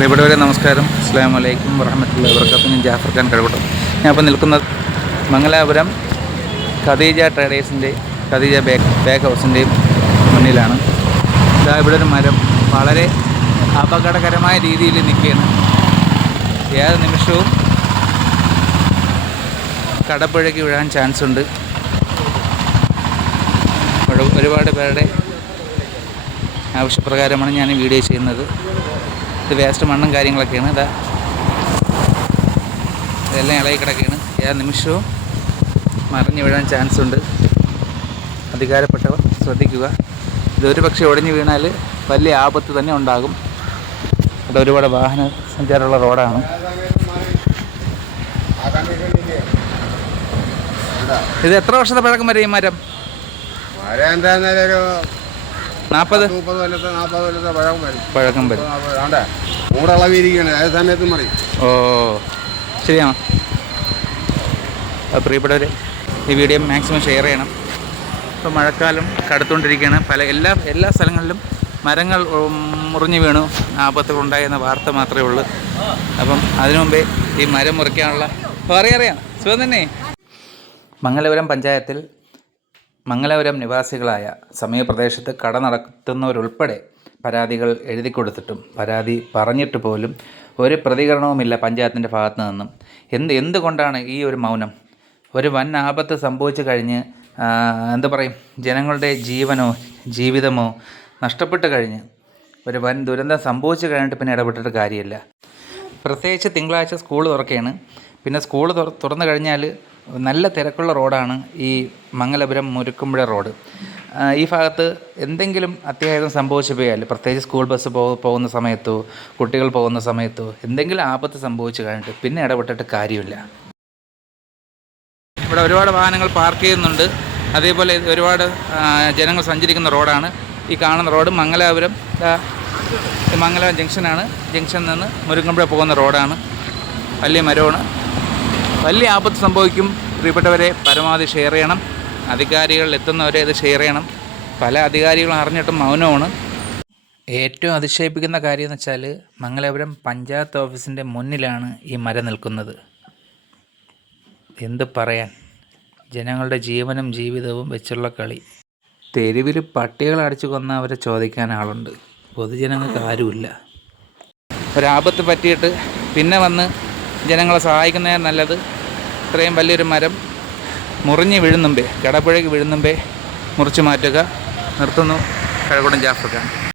പ്രിയപ്പെട്ടവരെ നമസ്കാരം. അസ്സാം വലൈക്കും വറഹമത്തുള്ള വർക്കത്ത് ഞാൻ ജാഫർ ഖാൻ കഴിവട്ടം ഞാൻ ഇപ്പോൾ നിൽക്കുന്നത് മംഗലാപുരം ഖദീജ ട്രേഡേഴ്സിന്റെ ഖദീജ ബേക്ക് ബേക്ക് ഹൗസിന്റെയും മുന്നിലാണ്. ഇതാ ഇവിടെ ഒരു മരം. വളരെ അപകടകരമായ രീതിയിൽ നിൽക്കുകയാണ്. ഏത് നിമിഷവും കടപ്പുഴയ്ക്ക് വീഴാൻ ചാൻസ് ഉണ്ട്. ഒരുപാട് പേരുടെ ആവശ്യപ്രകാരമാണ് ഞാൻ വീഡിയോ ചെയ്യുന്നത്. ഇത് വേസ്റ്റ് മണ്ണും കാര്യങ്ങളൊക്കെയാണ്. ഇതാ. ഇതെല്ലാം ഇളകി കിടക്കുകയാണ്. ഏത് നിമിഷവും മറിഞ്ഞു വീഴാൻ ചാൻസ് ഉണ്ട്. അധികാരപ്പെട്ടവർ ശ്രദ്ധിക്കുക. ഇതൊരു പക്ഷേ ഒടിഞ്ഞു വീണാൽ വലിയ ആപത്ത് തന്നെ ഉണ്ടാകും. ഇവിടെ ഒരുപാട് വാഹന സഞ്ചാരമുള്ള റോഡാണ്. ഇത് എത്ര വർഷത്തെ പഴക്കം വരെ ഈ മരം? നാൽപ്പത് മുപ്പത് കൊല്ലത്തെ നാൽപ്പത് കൊല്ലത്തെ പഴം വരും. പഴക്കം വരും. ഏത് സമയത്തും ഓ ശരിയാണോ. പ്രിയപ്പെട്ടവർ ഈ വീഡിയോ മാക്സിമം ഷെയർ ചെയ്യണം. ഇപ്പോൾ മഴക്കാലം കടുത്തുകൊണ്ടിരിക്കുകയാണ്. പല എല്ലാ എല്ലാ സ്ഥലങ്ങളിലും മരങ്ങൾ മുറിഞ്ഞു വീണു. ആപത്തുകൾ ഉണ്ടായെന്ന വാർത്ത മാത്രമേ ഉള്ളൂ. അപ്പം അതിനു മുമ്പേ ഈ മരം മുറിക്കാനുള്ള അറിയാം അറിയാം. സുഖം തന്നെ. മംഗലപുരം പഞ്ചായത്തിൽ മംഗലപുരം നിവാസികളായ സമീപപ്രദേശത്ത് കട നടത്തുന്നവരുൾപ്പെടെ പരാതികൾ എഴുതി കൊടുത്തിട്ടും പരാതി പറഞ്ഞിട്ട് പോലും ഒരു പ്രതികരണവുമില്ല പഞ്ചായത്തിന്റെ ഭാഗത്തു നിന്നും. എന്ത് എന്തുകൊണ്ടാണ് ഈ ഒരു മൗനം? ഒരു വൻ ആപത്ത് സംഭവിച്ചു കഴിഞ്ഞ് എന്താ പറയും? ജനങ്ങളുടെ ജീവനോ ജീവിതമോ നഷ്ടപ്പെട്ട് കഴിഞ്ഞ് ഒരു വൻ ദുരന്തം സംഭവിച്ചു കഴിഞ്ഞിട്ട് പിന്നെ ഇടപെട്ടിട്ട് കാര്യമില്ല. പ്രത്യേകിച്ച് തിങ്കളാഴ്ച സ്കൂൾ തുറക്കുകയാണ്. പിന്നെ സ്കൂൾ തുറ തുറന്നു കഴിഞ്ഞാൽ നല്ല തിരക്കുള്ള റോഡാണ് ഈ മംഗലപുരം മുരുക്കുമ്പുഴ റോഡ്. ഈ ഭാഗത്ത് എന്തെങ്കിലും അത്യാഹിതം സംഭവിച്ചു പോയാൽ പ്രത്യേകിച്ച് സ്കൂൾ ബസ് പോ പോകുന്ന സമയത്തോ കുട്ടികൾ പോകുന്ന സമയത്തോ എന്തെങ്കിലും ആപത്ത് സംഭവിച്ചു കഴിഞ്ഞിട്ട് പിന്നെ ഇടപെട്ടിട്ട് കാര്യമില്ല. ഇവിടെ ഒരുപാട് വാഹനങ്ങൾ പാർക്ക് ചെയ്യുന്നുണ്ട്. അതേപോലെ ഒരുപാട് ജനങ്ങൾ സഞ്ചരിക്കുന്ന റോഡാണ്. ഈ കാണുന്ന റോഡ് മംഗലാപുരം മംഗലാപുരം ജംഗ്ഷനാണ്. ജംഗ്ഷനിൽ നിന്ന് മുരുങ്ങമ്പുഴ പോകുന്ന റോഡാണ്. വലിയ മരമാണ്. വലിയ ആപത്ത് സംഭവിക്കും. പ്രിയപ്പെട്ടവരെ പരമാവധി ഷെയർ ചെയ്യണം. അധികാരികൾ എത്തുന്നവരെ ഇത് ഷെയർ ചെയ്യണം. പല അധികാരികളും അറിഞ്ഞിട്ടും മൗനമാണ്. ഏറ്റവും അതിശയിപ്പിക്കുന്ന കാര്യം എന്ന് വെച്ചാൽ മംഗലാപുരം പഞ്ചായത്ത് ഓഫീസിന്റെ മുന്നിലാണ് ഈ മരം നിൽക്കുന്നത്. എന്ത് പറയാൻ? ജനങ്ങളുടെ ജീവനും ജീവിതവും വെച്ചുള്ള കളി. തെരുവിൽ പട്ടികൾ അടിച്ചു കൊന്ന അവരെ ചോദിക്കാൻ ആളുണ്ട്. പൊതുജനങ്ങൾക്ക് ആരുമില്ല. ഒരാപത്ത് പറ്റിയിട്ട് പിന്നെ വന്ന് ജനങ്ങളെ സഹായിക്കുന്നതാണ് നല്ലത്. ഇത്രയും വലിയൊരു മരം മുറിഞ്ഞ് വീഴുന്നുമ്പേ കടപ്പുഴയ്ക്ക് വീഴുന്നുമ്പേ മുറിച്ച് മാറ്റുക. നിർത്തുന്നു. കഴക്കൂടൻ ജാഫർക്കാണ്